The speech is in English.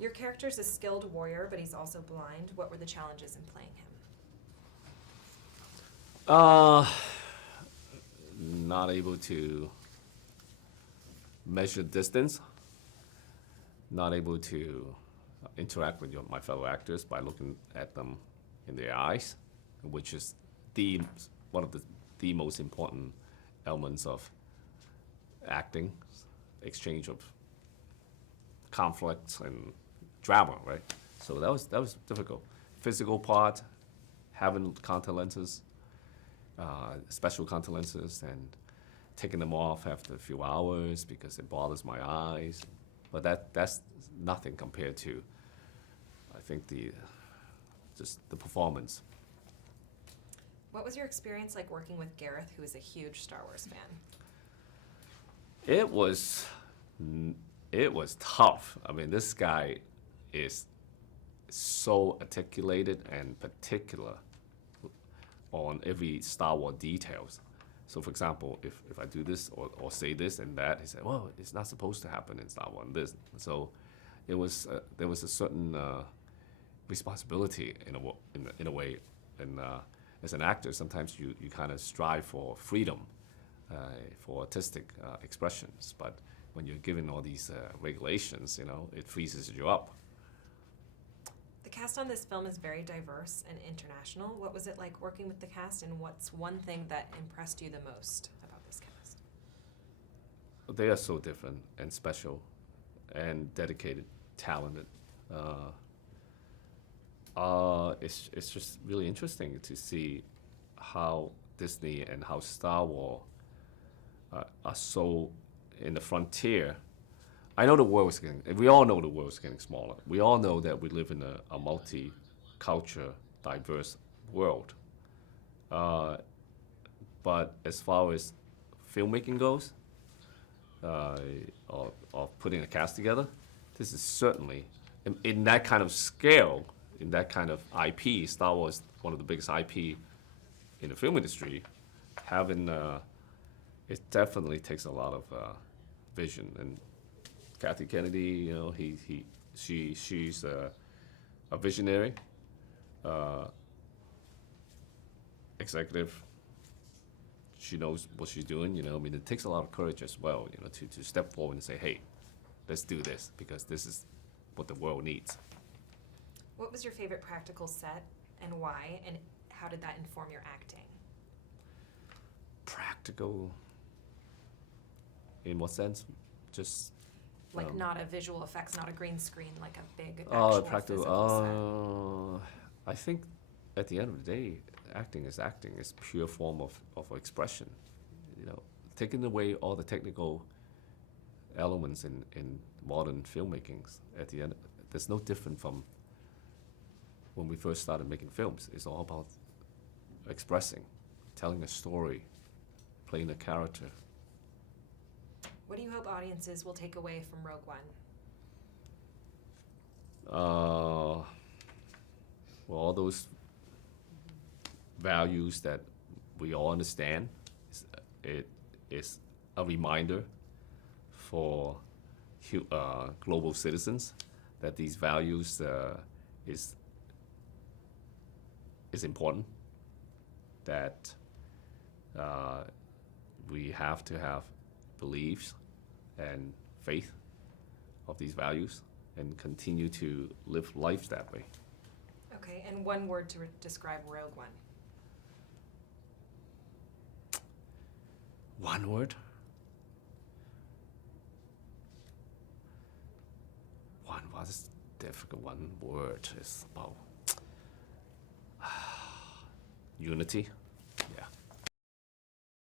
Your character's a skilled warrior, but he's also blind. What were the challenges in playing him? Not able to measure distance, not able to interact with my fellow actors by looking at them in their eyes, which is one of the most important elements of acting, exchange of conflicts and drama, right? So that was difficult. Physical part, having contact lenses, special contact lenses, and taking them off after a few hours because it bothers my eyes. But that's nothing compared to, I think, just the performance. What was your experience like working with Gareth, who is a huge Star Wars fan? It was tough. I mean, this guy is so articulated and particular on every Star Wars details. So, for example, if I do this or say this and that, he said, "Well, it's not supposed to happen in Star Wars." This, so it was there was a certain responsibility in a way, and as an actor, sometimes you kind of strive for freedom, for artistic expressions, but when you're given all these regulations, it freezes you up. The cast on this film is very diverse and international. What was it like working with the cast, and what's one thing that impressed you the most about this cast? They are so different and special and dedicated, talented. It's just really interesting to see how Disney and how Star Wars are so in the frontier. I know the world is getting, we all know the world is getting smaller. We all know that we live in a multi-culture, diverse world. But as far as filmmaking goes, or putting a cast together, this is certainly, in that kind of scale, in that kind of IP, Star Wars is one of the biggest IP in the film industry. It definitely takes a lot of vision. And Kathy Kennedy, she's a visionary, executive. She knows what she's doing. I mean, it takes a lot of courage as well. To step forward and say, "Hey, let's do this because this is what the world needs." What was your favorite practical set and why, and how did that inform your acting? Practical. In what sense? Just. Like not a visual effects, not a green screen, like a big actual physical set. I think at the end of the day, acting is acting. It's pure form of expression. Taking away all the technical elements in modern filmmakings, at the end, there's no different from when we first started making films. It's all about expressing, telling a story, playing a character. What do you hope audiences will take away from Rogue One? Well, all those values that we all understand. It is a reminder for global citizens that these values is important. That we have to have beliefs and faith of these values and continue to live life that way. Okay, and one word to describe Rogue One. One word? What is difficult? One word is about unity.